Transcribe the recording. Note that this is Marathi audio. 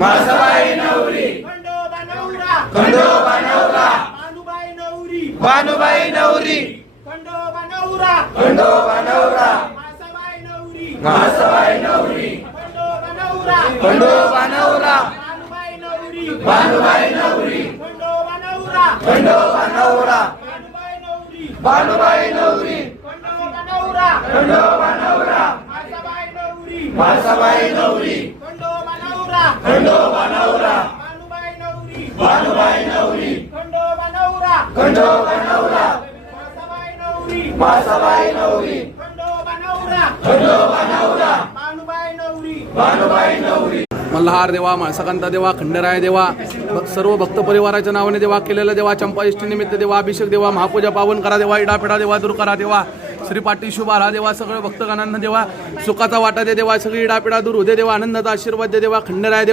म्हाळसाबाई नवरी खंडोबा नवरा खंडोबा नवरा भानुबाई नवरी भानुबाई नवरी खंडोबा नवरा खंडोबा नवरा म्हाळसाबाई नवरी म्हाळसाबाई नवरी खंडोबा नवरा खंडोबा नवरा भानुबाई नवरी भानुबाई नवरी खंडोबा नवरा खंडोबा नवरा भानुबाई नवरी भानुबाई नवरी खंडोबा नवरा खंडोबा नवरा म्हाळसाबाई नवरी म्हाळसाबाई नवरी खंडोबा नवरा खंडोबा नवरा भानुबाई नवरी भानुबाई नवरी खंडोबा नवरा खंडोबा नवरा म्हाळसाबाई नवरी म्हाळसाबाई नवरी खंडोबा नवरा खंडोबा नवरा भानुबाई नवरी भानुबाई नवरी मल्हार देवा म्हाळसाकांता देवा खंडेराय देवा सर्व भक्त परिवाराच्या नावाने देवा केलेलं देवा चंपा निमित्त देवा अभिषेक देवा महापूजा पावन करा देवा इडापिडा देवा दूर करा देवा श्रीपाठी शुभारा देवा सगळं भक्तगणांना देवा सुखाचा वाटा दे देवा सगळी इडापिडा दूर होते देवा आनंदाचा आशीर्वाद दे देवा खंडेराय देवा